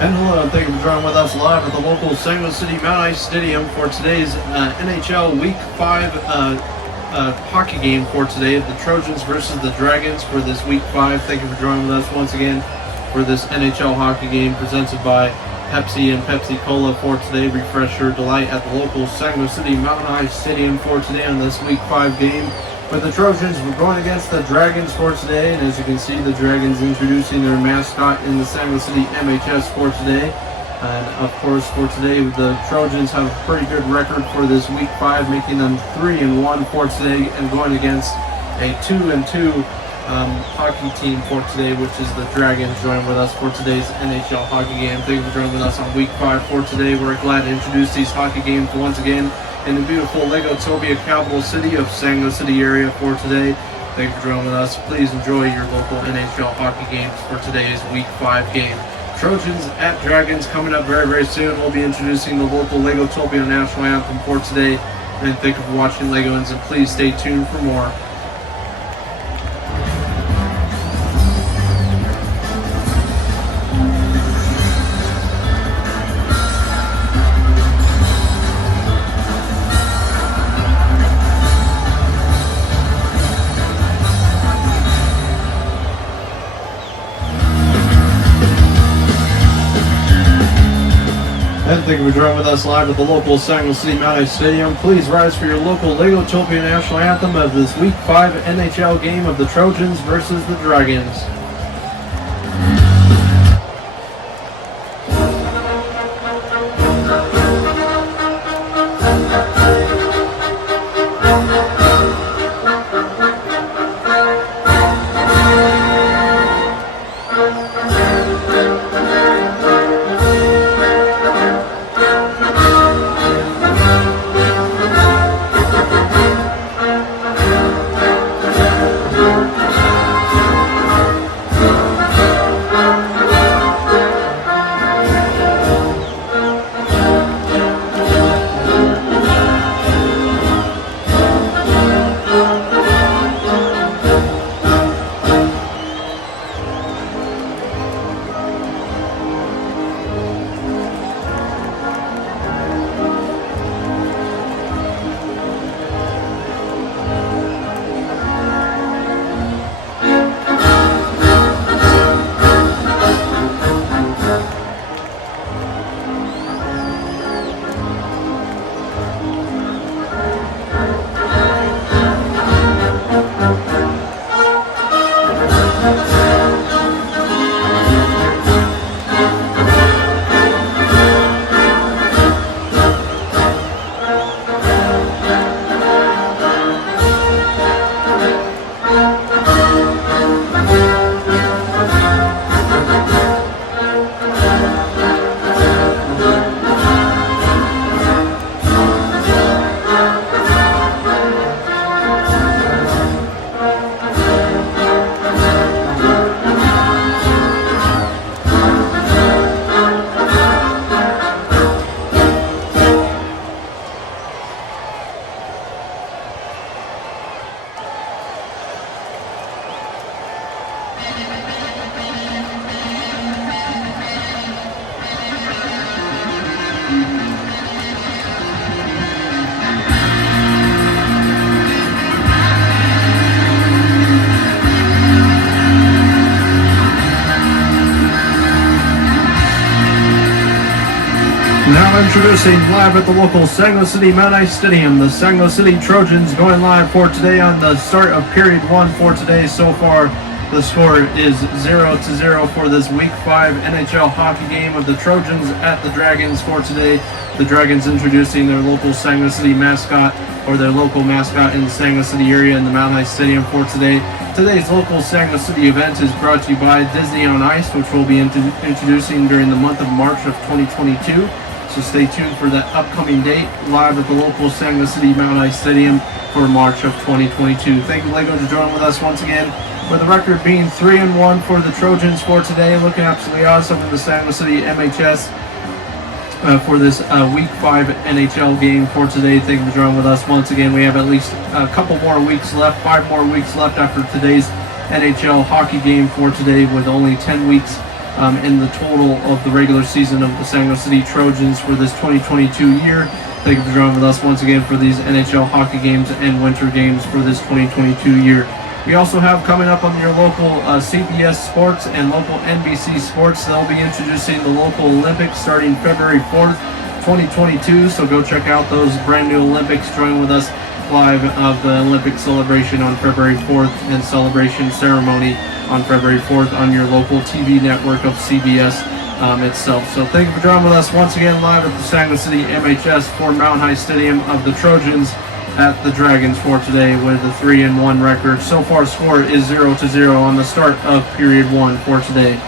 And hello, and thank you for joining with us live at the local St. Louis City Mount Ice Stadium for today's NHL Week 5 hockey game for today. The Trojans versus the Dragons for this Week 5. Thank you for joining with us once again for this NHL hockey game presented by Pepsi and Pepsi Cola for today. Refresh your delight at the local St. Louis City Mount Ice Stadium for today on this Week 5 game. With the Trojans, we're going against the Dragons for today, and as you can see, the Dragons introducing their mascot in the St. Louis City MHS for today. And of course, for today, the Trojans have a pretty good record for this Week 5, making them 3-1 for today, and going against a 2-2 hockey team for today, which is the Dragons, joining with us for today's NHL hockey game. Thank you for joining with us on Week 5 for today. We're glad to introduce these hockey games once again in the beautiful Legotopia capital city of St. Louis City area for today. Thank you for joining with us. Please enjoy your local NHL hockey games for today's Week 5 game. Trojans at Dragons coming up very, very soon. We'll be introducing the local Legotopia national anthem for today. And thank you for watching Legoans, and please stay tuned for more. And thank you for joining with us live at the local St. Louis City Mount Ice Stadium. Please rise for your local Legotopia national anthem of this Week 5 NHL game of the Trojans versus the Dragons. Now introducing live at the local St. Louis City Mount Ice Stadium, the St. Louis City Trojans going live for today on the start of period 1 for today. So far, the score is 0-0 for this Week 5 NHL hockey game of the Trojans at the Dragons for today. The Dragons introducing their local St. Louis City mascot, or their local mascot in the St. Louis City area in the Mount Ice Stadium for today. Today's local St. Louis City event is brought to you by Disney on Ice, which we'll be introducing during the month of March of 2022. So stay tuned for that upcoming date live at the local St. Louis City Mount Ice Stadium for March of 2022. Thank you, Lego, for joining with us once again. With the record being 3-1 for the Trojans for today, looking absolutely awesome in the St. Louis City MHS for this Week 5 NHL game for today. Thank you for joining with us once again. We have at least a couple more weeks left, 5 more weeks left after today's NHL hockey game for today, with only 10 weeks in the total of the regular season of the San Jose City Trojans for this 2022 year. Thank you for joining with us once again for these NHL hockey games and winter games for this 2022 year. We also have coming up on your local CBS Sports and local NBC Sports, they'll be introducing the local Olympics starting February 4th, 2022. So go check out those brand new Olympics. Join with us live of the Olympic celebration on February 4th and celebration ceremony on February 4th on your local TV network of CBS itself. So thank you for joining with us once again live at the San Jose City MHS for Mountain High Stadium of the Trojans at the Dragons for today with a 3-1 record. So far score is 0-0 on the start of period 1 for today.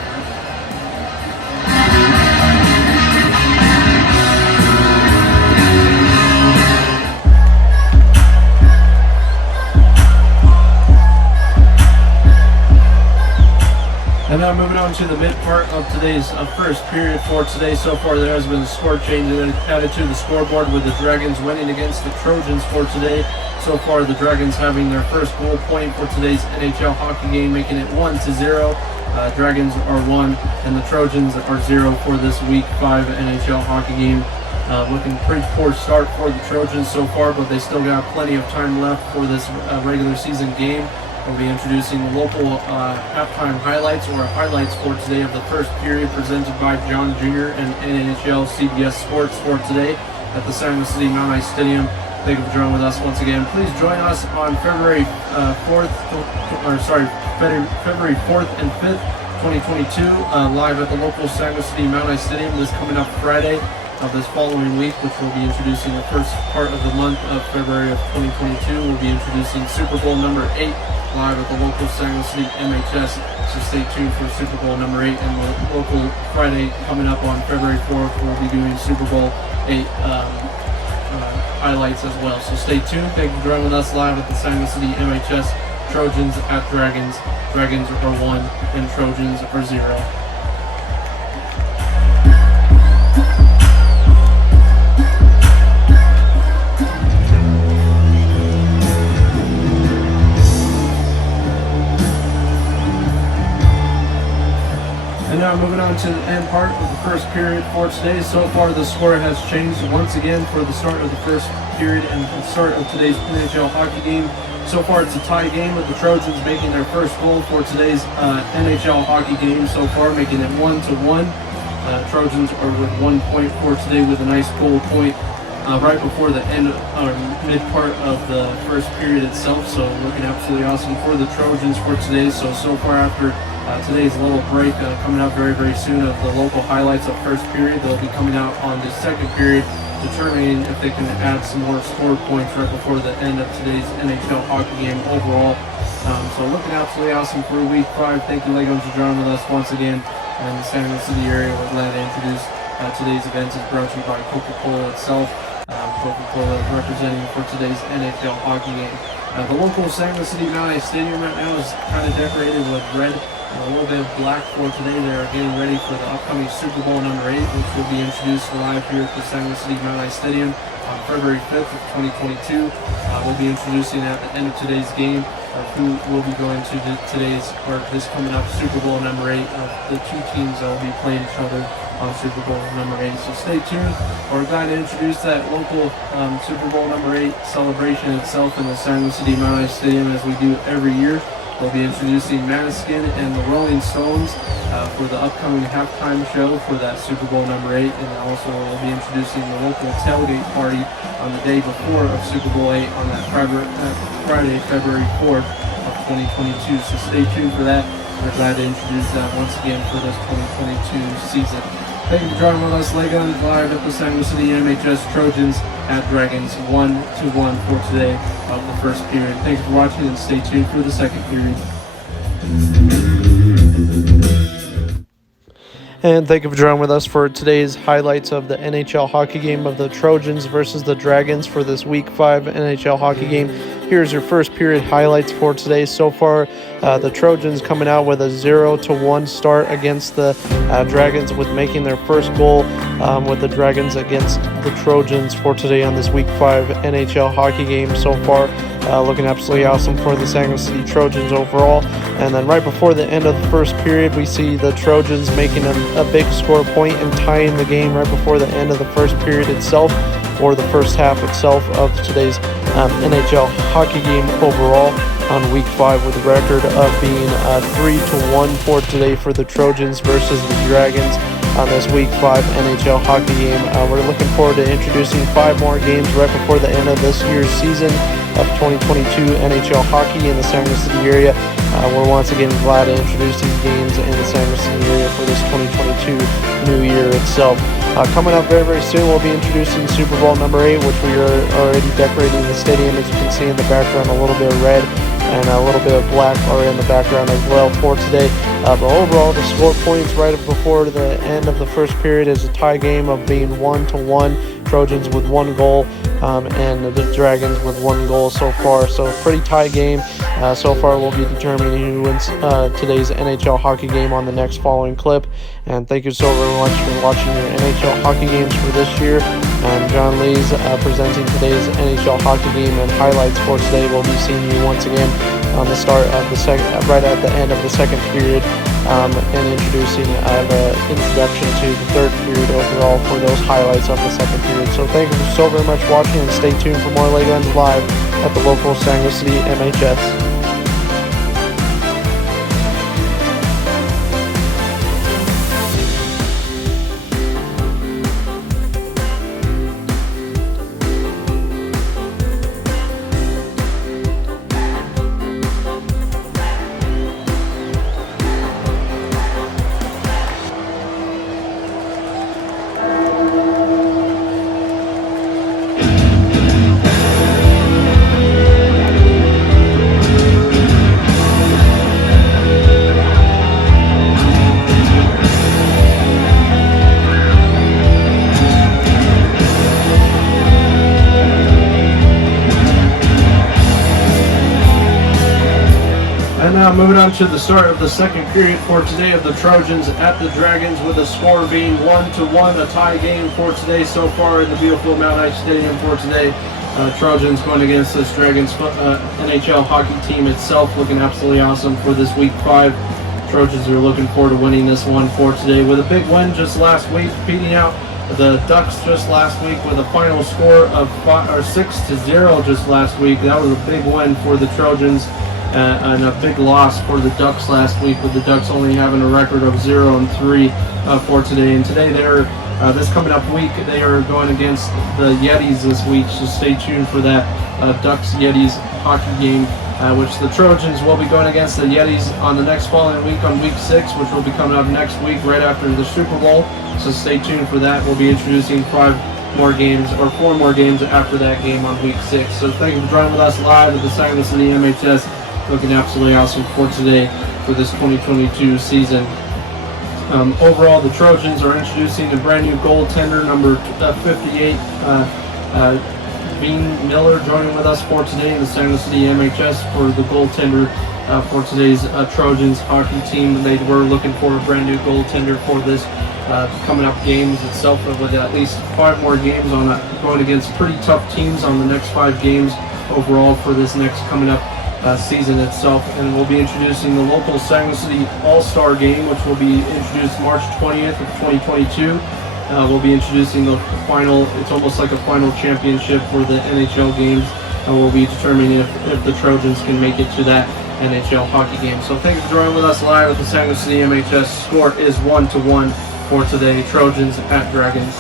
And now moving on to the mid part of today's first period for today. So far there has been a score change added to the scoreboard with the Dragons winning against the Trojans for today. So far the Dragons having their first goal point for today's NHL hockey game, making it 1-0. Dragons are 1 and the Trojans are 0 for this week 5 NHL hockey game. Looking pretty poor start for the Trojans so far, but they still got plenty of time left for this regular season game. We'll be introducing the local halftime highlights or highlights for today of the first period presented by John Jr. and NHL CBS Sports for today at the San Jose City Mountain High Stadium. Thank you for joining with us once again. Please join us on February 4th and 5th, 2022, live at the local San Jose City Mountain High Stadium this coming up Friday of this following week, which will be introducing the first part of the month of February of 2022. We'll be introducing Super Bowl number 8 live at the local San Jose City MHS. So stay tuned for Super Bowl number 8 and the local Friday coming up on February 4th. We'll be doing Super Bowl 8 highlights as well. So stay tuned. Thank you for joining with us live at the San Jose City MHS. Trojans at Dragons. Dragons are 1 and Trojans are 0. And now moving on to the end part of the first period for today. So far the score has changed once again for the start of the first period and the start of today's NHL hockey game. So far it's a tie game with the Trojans making their first goal for today's NHL hockey game so far, making it 1-1. Trojans are with 1 point for today with a nice goal point right before the end or mid part of the first period itself. So looking absolutely awesome for the Trojans for today. So far after today's little break coming up very, very soon of the local highlights of first period, they'll be coming out on the second period, determining if they can add some more score points right before the end of today's NHL hockey game overall. So looking absolutely awesome for week 5. Thank you, Legos, for joining with us once again in the San Jose City area. We're glad to introduce today's event is brought to you by Coca-Cola itself. Coca-Cola is representing for today's NHL hockey game. The local San Jose City Mountain High Stadium right now is kind of decorated with red and a little bit of black for today. They're getting ready for the upcoming Super Bowl number 8, which will be introduced live here at the San Jose City Mountain High Stadium on February 5th of 2022. We'll be introducing at the end of today's game who will be going to this coming up Super Bowl number 8 of the two teams that will be playing each other on Super Bowl number 8. So stay tuned. We're glad to introduce that local Super Bowl number 8 celebration itself in the San Jose City Mountain High Stadium as we do every year. They'll be introducing Maneskin and the Rolling Stones for the upcoming halftime show for that Super Bowl number 8, and also we'll be introducing the local tailgate party on the day before of Super Bowl 8 on that Friday, February 4th of 2022. So stay tuned for that. We're glad to introduce that once again for this 2022 season. Thank you for joining with us, Legos, live at the San Jose City MHS Trojans at Dragons 1-1 for today of the first period. Thank you for watching and stay tuned for the second period. And thank you for joining with us for today's highlights of the NHL hockey game of the Trojans versus the Dragons for this Week 5 NHL hockey game. here's your first period highlights for today. So far, the Trojans coming out with a 0-1 start against the Dragons, with making their first goal with the Dragons against the Trojans for today on this Week 5 NHL hockey game. So far, looking absolutely awesome for the Sanger City Trojans overall. And then right before the end of the first period, we see the Trojans making a big score point and tying the game right before the end of the first period itself, or the first half itself of today's NHL hockey game overall on Week 5, with a record of being 3-1 for today for the Trojans versus the Dragons on this Week 5 NHL hockey game. We're looking forward to introducing 5 more games right before the end of this year's season of 2022 NHL hockey in the Sanger City area. We're once again glad to introduce these games in the Sanger City area for this 2022 new year itself. Coming up very, very soon, we'll be introducing Super Bowl number 8, which we are already decorating the stadium. As you can see in the background, a little bit of red and a little bit of black are in the background as well for today. But overall, the score points right before the end of the first period is a tie game of being 1-1. Trojans with 1 goal and the Dragons with 1 goal so far. So a pretty tight game. So far, we'll be determining who wins today's NHL hockey game on the next following clip. And thank you so very much for watching your NHL hockey games for this year. And John Lee's presenting today's NHL hockey game, and highlights for today. We'll be seeing you once again on the start of the second, right at the end of the second period, and introducing the introduction to the third period overall for those highlights of the second period. So thank you so very much for watching, and stay tuned for more Late Ends Live at the local Sanger City MHS. And now moving on to the start of the second period for today of the Trojans at the Dragons, with the score being 1-1, a tie game for today so far in the beautiful Mount Ice Stadium for today. Trojans going against this Dragons NHL hockey team itself, looking absolutely awesome for this Week 5. Trojans are looking forward to winning this one for today with a big win just last week, beating out the Ducks just last week with a final score of 6-0 just last week. That was a big win for the Trojans. And a big loss for the Ducks last week, with the Ducks only having a record of 0-3 for today. And today they're this coming up week, they are going against the Yetis this week, so stay tuned for that Ducks-Yetis hockey game, which the Trojans will be going against the Yetis on the next following week on Week 6, which will be coming up next week right after the Super Bowl. So stay tuned for that. We'll be introducing 4 more games after that game on Week 6. So thank you for joining with us live at the Sanger City MHS. Looking absolutely awesome for today for this 2022 season. Overall, the Trojans are introducing a brand new goaltender, number 58, Bean Miller, joining with us for today in the Sanger City MHS for the goaltender for today's Trojans hockey team. They were looking for a brand new goaltender for this coming up games itself, with at least 5 more games on going against pretty tough teams on the next 5 games overall for this next coming up season itself. And we'll be introducing the local Sanger City All-Star Game, which will be introduced March 20th of 2022. We'll be introducing the final, it's almost like a final championship for the NHL games, and we'll be determining if the Trojans can make it to that NHL hockey game. So thank you for joining with us live at the Sanger City MHS. Score is 1-1 for today, Trojans at Dragons.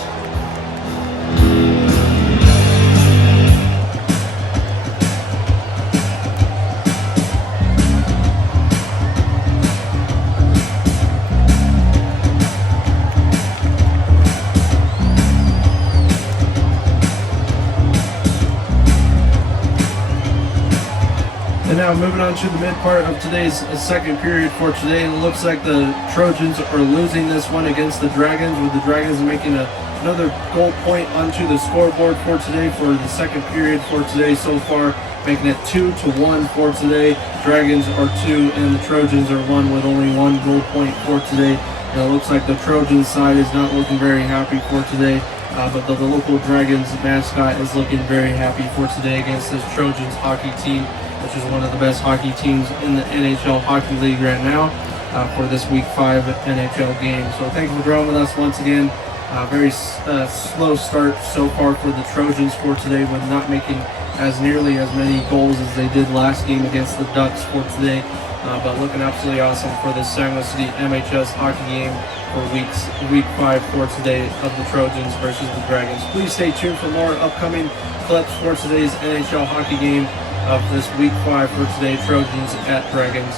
And now moving on to the mid part of today's second period for today. It looks like the Trojans are losing this one against the Dragons, with the Dragons making another goal point onto the scoreboard for today for the second period for today so far, making it 2-1 for today. Dragons are 2 and the Trojans are 1 with only one goal point for today. And it looks like the Trojans side is not looking very happy for today. But the local Dragons mascot is looking very happy for today against this Trojans hockey team, which is one of the best hockey teams in the NHL Hockey League right now for this Week 5 NHL game. So thank you for joining with us once again. Very slow start so far for the Trojans for today, with not making as nearly as many goals as they did last game against the Ducks for today. But looking absolutely awesome for this San Luis City MHS hockey game for Week 5 for today of the Trojans versus the Dragons. Please stay tuned for more upcoming clips for today's NHL hockey game of this Week 5 for today, Trojans at Dragons.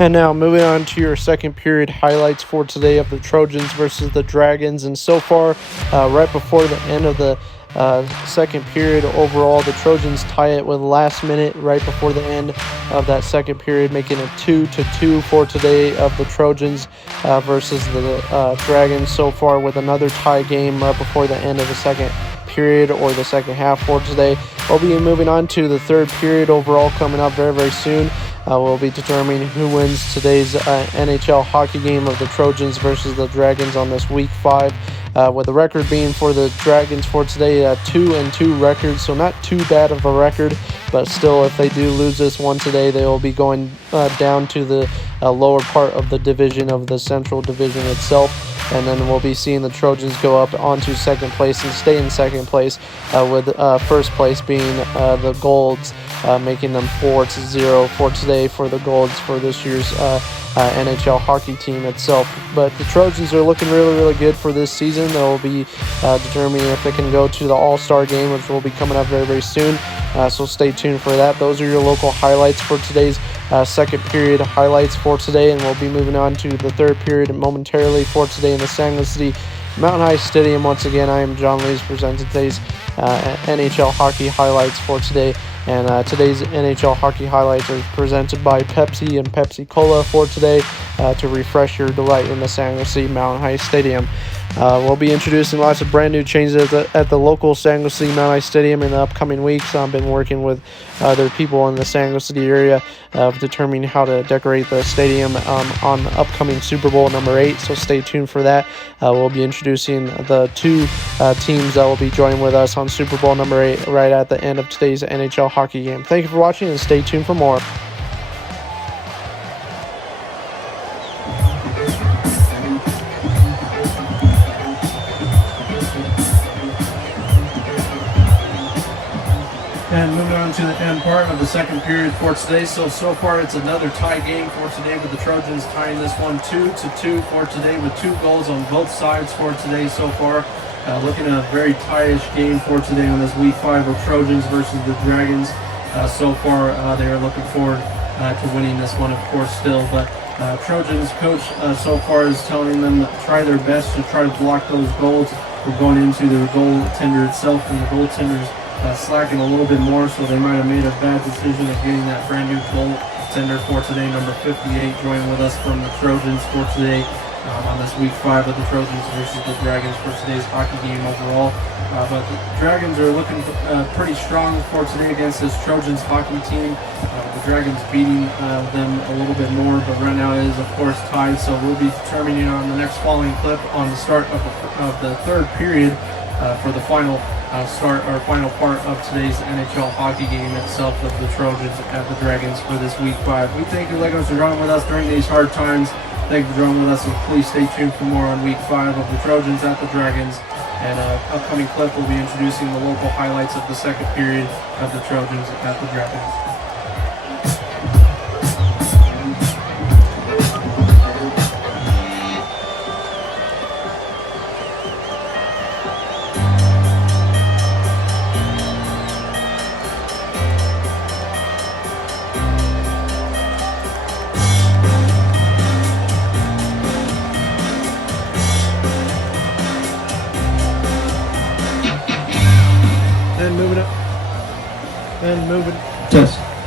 And now moving on to your second period highlights for today of the Trojans versus the Dragons. And so far, right before the end of the second period overall, the Trojans tie it with last minute right before the end of that second period, making it 2-2 for today of the Trojans versus the Dragons so far, with another tie game right before the end of the second period or the second half for today. We'll be moving on to the third period overall coming up very, very soon. We'll be determining who wins today's NHL hockey game of the Trojans versus the Dragons on this Week 5, with the record being for the Dragons for today 2-2 record, so not too bad of a record, but still, if they do lose this one today, they will be going down to the lower part of the division of the Central Division itself. And then we'll be seeing the Trojans go up onto second place and stay in second place, with first place being the Golds, making them 4-0 for today for the Golds for this year's NHL hockey team itself. But the Trojans are looking really, really good for this season. They'll be determining if they can go to the All-Star game, which will be coming up very, very soon. So stay tuned for that. Those are your local highlights for today's second period highlights for today, and we'll be moving on to the third period momentarily for today in the San Luis City Mountain High Stadium. Once again, I am John Lees presenting today's NHL hockey highlights for today. And today's NHL hockey highlights are presented by Pepsi and Pepsi Cola for today to refresh your delight in the San Luis City Mountain High Stadium. We'll be introducing lots of brand new changes at the local San Luis City Mountain High Stadium in the upcoming weeks. I've been working with other people in the San Luis City area of determining how to decorate the stadium on the upcoming Super Bowl number 8, so stay tuned for that. We'll be introducing the two teams that will be joining with us on Super Bowl number 8 right at the end of today's NHL hockey game. Thank you for watching, and stay tuned for more. And moving on to the end part of the second period for today. So far it's another tie game for today, with the Trojans tying this one 2-2 for today, with 2 goals on both sides for today so far. Looking at a very tie-ish game for today on this Week 5 of Trojans versus the Dragons. So far they are looking forward to winning this one, of course, still. But Trojans coach so far is telling them to try their best to try to block those goals. We're going into the goaltender itself, and the goaltender's slacking a little bit more, so they might have made a bad decision of getting that brand new goaltender for today, number 58, joining with us from the Trojans for today on this Week 5 of the Trojans versus the Dragons for today's hockey game overall. But the Dragons are looking pretty strong for today against this Trojans hockey team. The Dragons beating them a little bit more, but right now it is, of course, tied, so we'll be determining on the next following clip on the start of the third period for the final final part of today's NHL hockey game itself of the Trojans at the Dragons for this Week 5. We thank you, Legos, for joining with us during these hard times. Thank you for joining with us, and please stay tuned for more on Week 5 of the Trojans at the Dragons. And upcoming clip will be introducing the local highlights of the second period of the Trojans at the Dragons.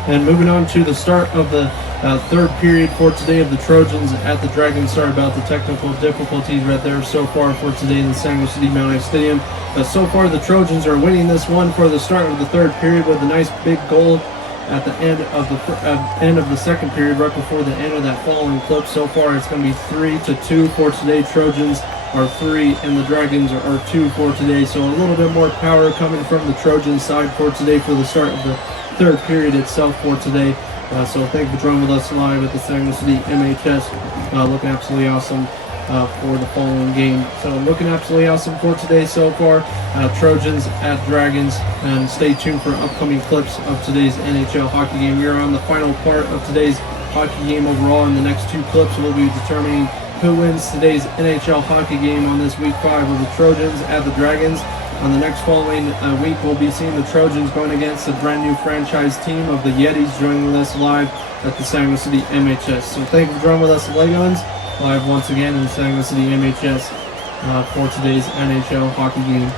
And moving on to the start of the third period for today of the Trojans at the Dragons. Sorry about the technical difficulties right there so far for today in the San Jose City Mount Ice Stadium. So far the Trojans are winning this one for the start of the third period with a nice big goal at the end of the second period, right before the end of that following clip. So far it's going to be 3-2 for today. Trojans are 3 and the Dragons are 2 for today. So a little bit more power coming from the Trojan side for today for the start of the third period itself for today. So thank you for joining with us live at the San Jose City MHS. Looking absolutely awesome for the following game. So looking absolutely awesome for today so far. Trojans at Dragons, and stay tuned for upcoming clips of today's NHL hockey game. We are on the final part of today's hockey game overall. In the next 2 clips, we'll be determining who wins today's NHL hockey game on this week 5 of the Trojans at the Dragons. On the next following week, we'll be seeing the Trojans going against the brand new franchise team of the Yetis, joining with us live at the San Jose City MHS. So thank you for joining with us, Legons, live once again in the San Jose City MHS for today's NHL hockey game.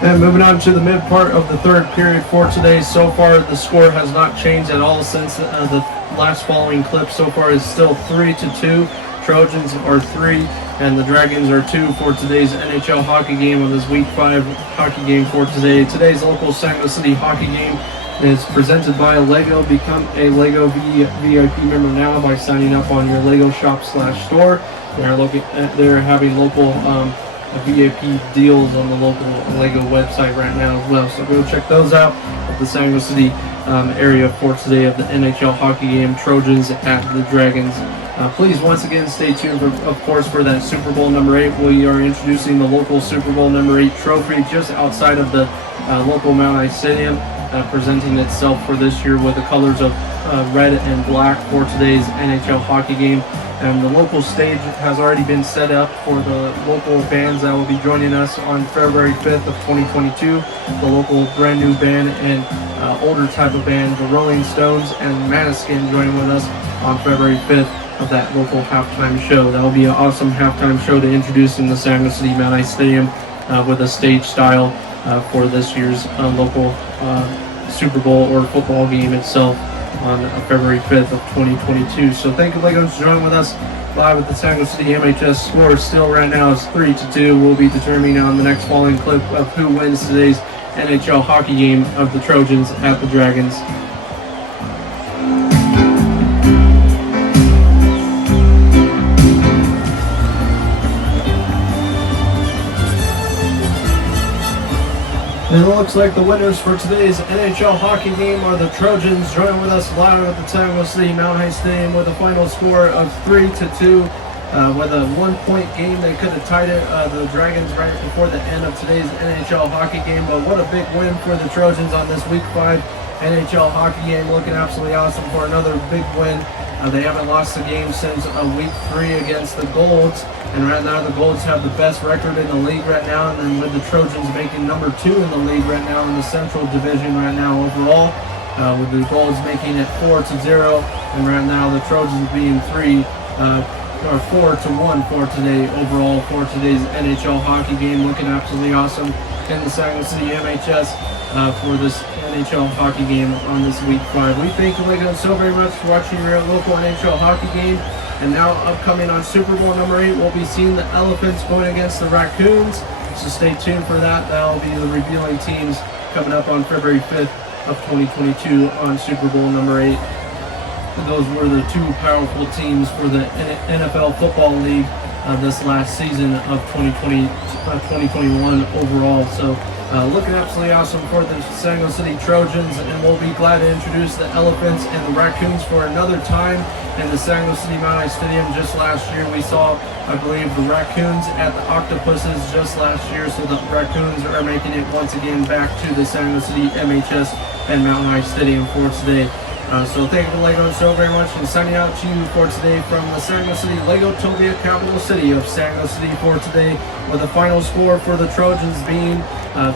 And moving on to the mid part of the third period for today. So far, the score has not changed at all since the last following clip. So far, is still 3-2. Trojans are 3, and the Dragons are 2 for today's NHL hockey game of this Week 5 hockey game for today. Today's local San Jose City hockey game is presented by Lego. Become a Lego VIP member now by signing up on your Lego shop/store. They're having local VIP deals on the local Lego website right now as well. So go check those out at the San Jose City area for today of the NHL hockey game, Trojans at the Dragons. Please once again stay tuned, of course, for that Super Bowl number 8. We are introducing the local Super Bowl number 8 trophy just outside of the local Mount Ice Stadium, presenting itself for this year with the colors of red and black for today's NHL hockey game. And the local stage has already been set up for the local bands that will be joining us on February 5th of 2022. The local brand new band and older type of band, the Rolling Stones and Maneskin, joining with us on February 5th of that local halftime show. That will be an awesome halftime show to introduce in the San Jose City Mount Ice Stadium with a stage style for this year's local Super Bowl or football game itself on February 5th of 2022. So thank you, Legos, for joining with us live at the San Jose City MHS. Score still right now is 3-2. We'll be determining on the next following clip of who wins today's NHL hockey game of the Trojans at the Dragons. And it looks like the winners for today's NHL hockey game are the Trojans, joining with us live at the San Jose City Mount Ice Stadium with a final score of 3-2. With a 1-point game, they could have tied it, the Dragons, right before the end of today's NHL hockey game. But what a big win for the Trojans on this Week 5 NHL hockey game. Looking absolutely awesome for another big win. They haven't lost a game since Week 3 against the Golds. And right now the Golds have the best record in the league right now. And then with the Trojans making number 2 in the league right now in the Central Division right now overall. With the Golds making it 4-0. And right now the Trojans being 4-1 for today overall for today's NHL hockey game. Looking absolutely awesome in the San Jose City MHS for this NHL hockey game on this Week 5. We thank you, ladies, so very much for watching your local NHL hockey game. And now upcoming on Super Bowl number 8, we'll be seeing the Elephants going against the Raccoons. So stay tuned for that. That'll be the revealing teams coming up on February 5th of 2022 on Super Bowl number 8. Those were the two powerful teams for the NFL Football League this last season of 2021 overall. So looking absolutely awesome for the San Jose City Trojans, and we'll be glad to introduce the Elephants and the Raccoons for another time in the San Jose City Mount Ice Stadium. Just last year we saw, I believe, the Raccoons at the Octopuses just last year, so the Raccoons are making it once again back to the San Jose City MHS and Mountain High Stadium for today. So thank you to Lego Show very much, and signing out to you for today from the San Diego City Legotopia, capital city of San Diego City for today, with the final score for the Trojans being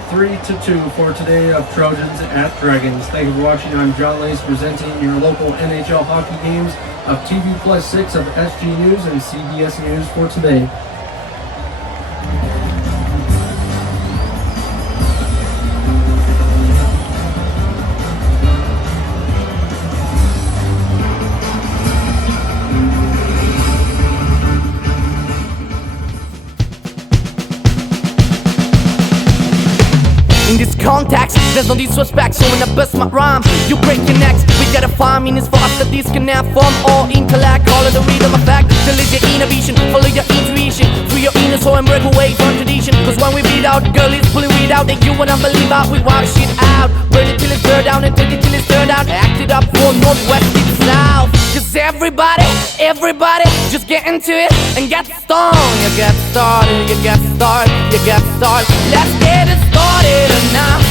3-2 for today of Trojans at Dragons. Thank you for watching. I'm John Lace, presenting your local NHL hockey games of TV+6 of SG News and CBS News for today. In this context, there's no disrespect, so when I bust my rhymes, you break your necks. We gotta 5 minutes for us to disconnect from all intellect. Call it the rhythm effect, delete your inner vision, follow your intuition, free your inner soul and break away from tradition. Cause when we beat out, girl is pulling weed out, and you wanna believe out, we wild shit out. Burn it till it's burned down and take it till it's turned out. Act it up for northwest to south. Cause everybody, just get into it and get stoned. You get started, you get started, you get started. Let's get it started now.